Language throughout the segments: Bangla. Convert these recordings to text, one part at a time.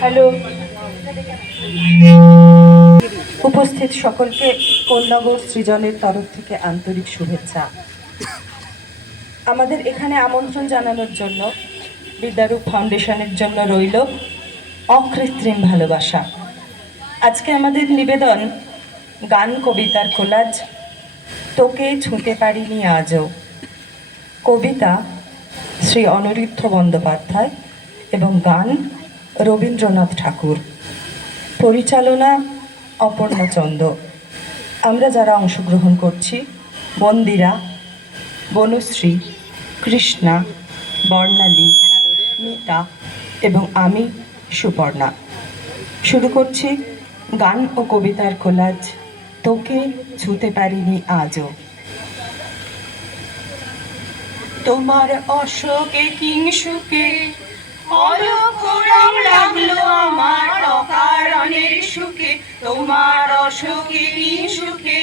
হ্যালো, উপস্থিত সকলকে কোন্নগর সৃজনের তরফ থেকে আন্তরিক শুভেচ্ছা। আমাদের এখানে আমন্ত্রণ জানানোর জন্য বিদ্যারূপ ফাউন্ডেশনের জন্য রইল অকৃত্রিম ভালোবাসা। আজকে আমাদের নিবেদন গান কবিতার কোলাজ, তোকে ছুঁতে পারিনি আজও। কবিতা শ্রী অনিরুদ্ধ বন্দ্যোপাধ্যায় এবং গান রবীন্দ্রনাথ ঠাকুর, পরিচালনা অপর্ণা চন্দ। আমরা যারা অংশগ্রহণ করছি মন্দিরা, বনশ্রী, কৃষ্ণা, বর্ণালী, মিতা এবং আমি সুপর্ণা। শুরু করছি গান ও কবিতার কোলাজ, তোকে ছুঁতে পারিনি আজও। তোমার অশোকে কিংসুকে অলক্ষ রং লাগলো আমার অকারণের সুখে। তোমার অশোকে কিংসুকে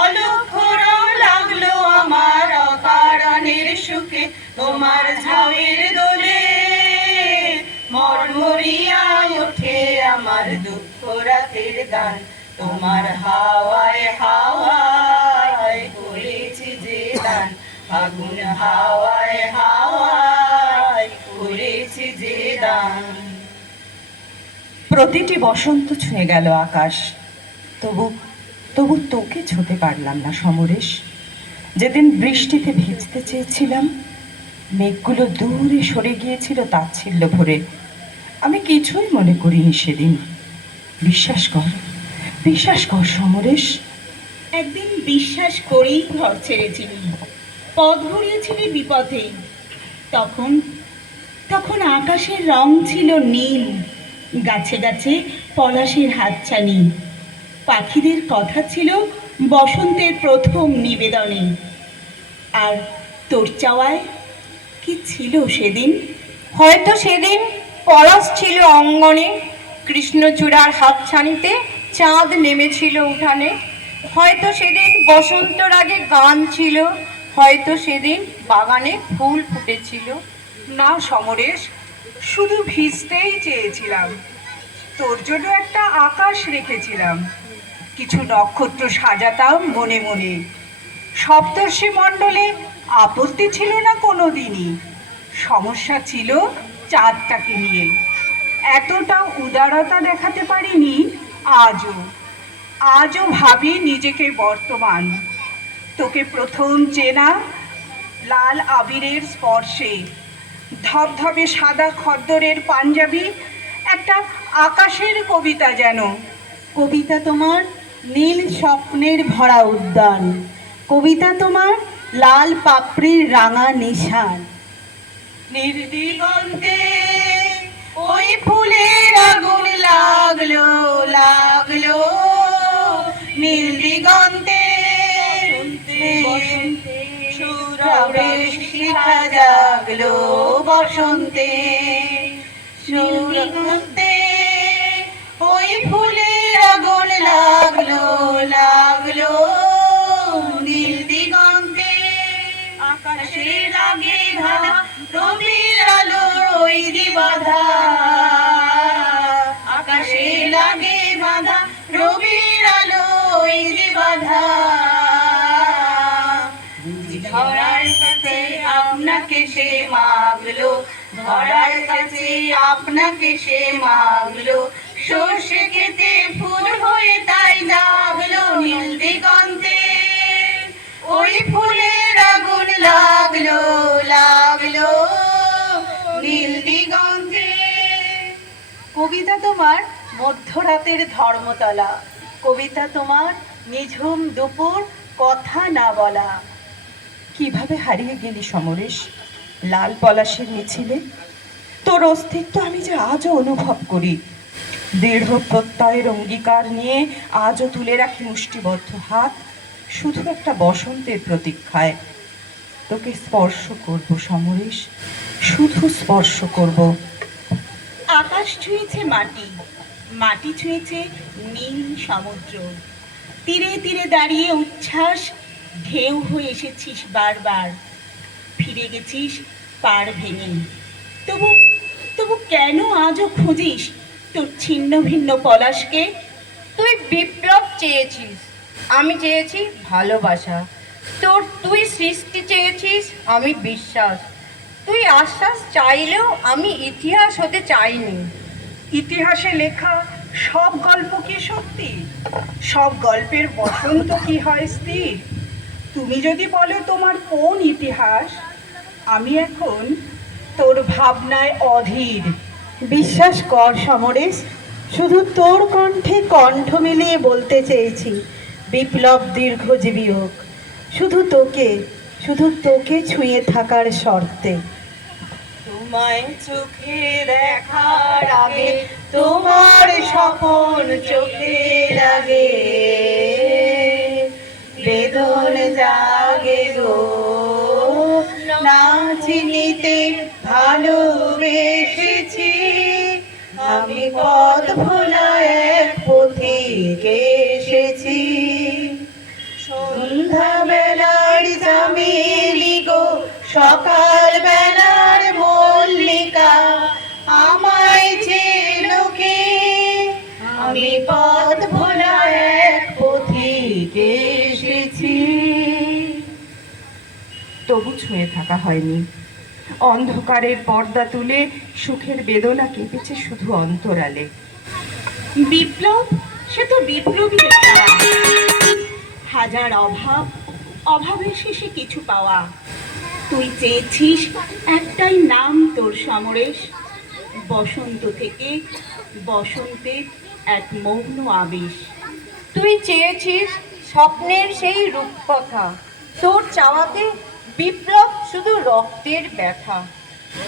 অলক্ষ রং লাগলো আমার অকারণের সুখে। তোমার ঝাউয়ের দোলে মরমরিয়া ওঠে আমার দুঃখ রাতের গান। তোমার হাওয়ায় হাওয়ায় করেছি যে দান, ফাগুন হাওয়ায় হাওয়ায় করেছি যে দান। প্রতিটি বসন্ত ছুঁয়ে গেল আকাশ, তবু তবু তোকে ছুঁতে পারলাম না সমরেশ। যেদিন বৃষ্টিতে ভিজতে চেয়েছিলাম, মেঘগুলো দূরে সরে গিয়েছিল তাচ্ছিল্য ভরে। আমি কিছুই মনে করিনি সেদিন। বিশ্বাস কর, বিশ্বাস কর সমরেশ। একদিন বিশ্বাস করেই ঘর ছেড়েছিলি, পথ ঘুরিয়েছিলি বিপথে। তখন তখন আকাশের রং ছিল নীল, গাছে গাছে পলাশের হাতছানি। পাখিদের কথা ছিল বসন্তের প্রথম নিবেদনে। আর তোর চাওয়ায় কি ছিল সেদিন? হয়তো সেদিন পলাশ ছিল অঙ্গনে, কৃষ্ণচূড়ার হাতছানিতে চাঁদ নেমেছিল উঠানে। হয়তো সেদিন বসন্তর আগে গান ছিল, হয়তো সেদিন বাগানে ফুল ফুটেছিল। না সমরেশ, শুধু ভিজতেই চেয়েছিলাম। তোর জন্য একটা আকাশ রেখেছিলাম, কিছু নক্ষত্র সাজাতাম মনে মনে। সপ্তর্ষি মণ্ডলে আপত্তি ছিল না কোনো দিনই, সমস্যা ছিল চাঁদটাকে নিয়ে। এতটা উদারতা দেখাতে পারিনি আজও। আজও ভাবি নিজেকে বর্তমান। তোকে প্রথম চেনা লাল আবিরের স্পর্শে, ধবধবে সাদা খদ্দরের পাঞ্জাবি, একটা আকাশের কবিতা যেন। কবিতা তোমার নীল স্বপ্নের ভরা উদ্যান, কবিতা তোমার লাল পাপড়ির রাঙা নিশান। নির্দিগন্তে ওই ফুলের আগুন লাগলো লাগলো, নীলদিগন্তে সুরবের শিখা জাগলো বসন্তে। সুরতে ওই ফুলের আগুন লাগলো লাগলো, নীলদিগন্তে আকাশে লাগে ধারা, রবির আলো ওই বাধা। আকাশে লাগে বাধা, রবির আলো ওই বাধা। ধরার কাছে আপনাকে সে মাগলো, ধরার কাছে আপনাকে সে মাগলো। সর্ষে খেতে ফুল হয়ে তাই লাগলো নীল দিগন্তে, ওই ফুলের আগুন লাগলো লাগলো, নীল দিগন্তে। কবিতা তোমার মধ্যরাতের ধর্মতলা, কবিতা তোমার নিঝুম দুপুর কথা না বলা। কিভাবে হারিয়ে গেলি সমরেশ লাল পলাশের মিছিলে? তোর অস্তিত্ব আমি যে আজও অনুভব করি। দৃঢ় প্রত্যয়ের অঙ্গীকার নিয়ে আজও তুলে রাখি মুষ্টিবদ্ধ হাত, শুধু একটা বসন্তের প্রতীক্ষায়। তোকে স্পর্শ করব সমরেশ, শুধু স্পর্শ করব। আকাশ ছুঁয়েছে মাটি, মাটি ছুঁয়েছে নীল সমুদ্র। তীরে তীরে দাঁড়িয়ে উচ্ছ্বাস, ঢেউ হয়ে এসেছিস বারবার, ফিরে গেছিস পার ভেঙে। তবু তবু কেন আজও খুঁজিস তোর ছিন্ন ভিন্ন পলাশকে? তুই বিপ্লব চেয়েছিস, আমি চেয়েছি ভালোবাসা। তুই সৃষ্টি চেয়েছিস, আমি বিশ্বাস। তুই আশ্বাস চাইলেও আমি ইতিহাস হতে চাইনি। ইতিহাসে লেখা সব গল্প কি সত্যি? সব গল্পের বসন্ত কি হয় স্থির? তুমি যদি বলো তোমার কোন ইতিহাস, আমি এখন তোর ভাবনায় অধীর। বিশ্বাস কর সমরেশ, শুধু তোর কণ্ঠে কণ্ঠ মিলিয়ে বলতে চেয়েছি বিপ্লব দীর্ঘজীবী হোক, শুধু তোকে ছুঁয়ে থাকার শর্তে। তোমায় চোখে দেখার আগে তোমার স্বপন চোখে লাগে, বেদন জাগে গো না চিনিতে ভালোবেসেছি, আমি পথ ভোলা এক পথিকে এসেছি। সন্ধ্যা বেলার চামেলি গো সকাল বেলার মল্লিকা, আমায় চেনো কে? আমি পথ ভোলা এক পথিকে এসেছি। তবু ছুঁয়ে থাকা হয়নি। অন্ধকারের পর্দা তুলে সুখের বেদনা কেঁপেছে শুধু অন্তরালে। বিপ্লব সে তো বিপ্লবী হাজার অভাবের শেষে কিছু পাওয়া। তুই চেয়েছিস একটাই নাম তোর সমরেশ, বসন্ত থেকে বসন্তের এক মৌন আবেশ। তুই চেয়েছিস স্বপ্নের সেই রূপকথা, তোর চাওয়াতে বিপ্লব শুধু রক্তের ব্যথা।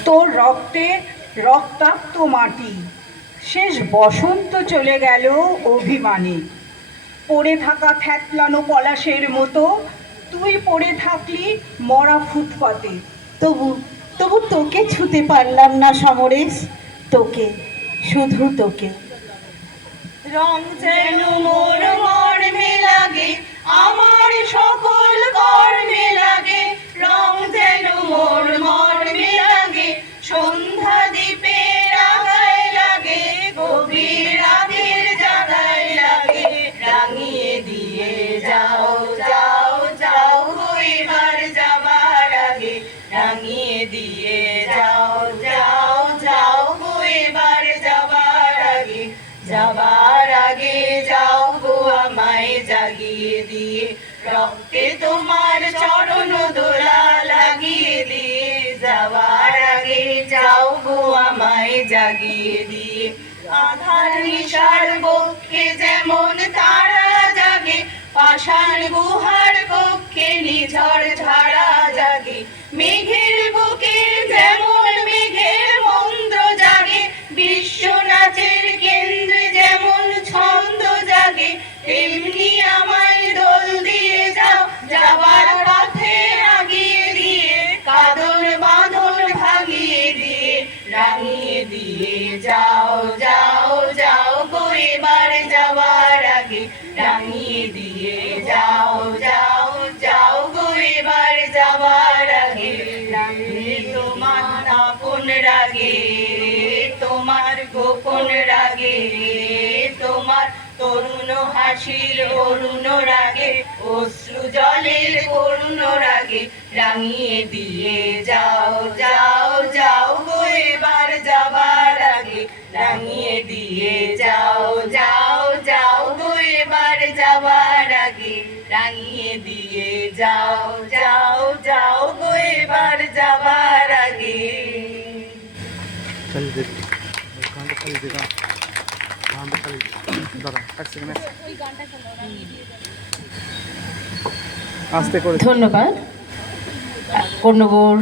তোর রক্তে রক্তাক্ত মাটি, শেষ বসন্ত চলে গেল অভিমানে। পড়ে থাকা থ্যাতলানো পলাশের মতো তুই পড়ে থাকলি মরা ফুটপাতে। তবু তোকে ছুতে পারলাম না সমরেশ, শুধু তোকে। রং যেন মোর মর্মে লাগে, আমার সকল কর্মে লাগে। রং যেন মোর মর্মে লাগে, সন্ধ্যা দ্বীপের আগায় লাগে, গভীর রাতের জাগায় লাগে। রাঙিয়ে দিয়ে যাও যাও যাও গো এবার যাবার আগে, রাঙিয়ে দিয়ে যাও যাও যাও গো এবার যাবার আগে। যাবার আগে যাও গো আমায় জাগিয়ে দিয়ে, রক্তে তোমার চরণ দোলা লাগিয়ে দিয়ে। যাবার আগে যাও গো আমায় জাগিয়ে দিয়ে। আধার নিশার বক্ষে যেমন তারা জাগে, পাষাণ গুহার কক্ষে নিঝড় ঝাড়া জাগে। মেঘের বুকে যেমন মেঘের মন্ত্র জাগে, বিশ্ব নাচের কেন্দ্রে যেমন ছন্দ জাগে। তেমনি আমায় দোল দিয়ে যাও যাবার পথে আগিয়ে দিয়ে, কাঁদন বাঁধন ভাগিয়ে দিয়ে। রাঙিয়ে দিয়ে যাও যাও যাও গো এবার যাবার আগে, রাঙিয়ে দিয়ে যাও যাও যাও গো এবার যাবার আগে। রাঙিয়ে তোমার আপন রাগে, তোমার গোপন রাগে, তোমার তরুণ হাসির অরুণ রাগে, অশ্রু জলের করুণ রাগে। রাঙিয়ে দিয়ে যাও যাও যাও গো এবার যাবার আগে, রাঙিয়ে দিয়ে যাও যাও যাও গো এবার যাবার আগে। রাঙিয়ে দিয়ে যাও যাও যাও গো এবার যাবার আগে। খালি দেখ, গানটা খালি দেখ, গানটা খালি দাঁড়া এক সেকেন্ড আস্তে করে। ধন্যবাদ। কর্ণগর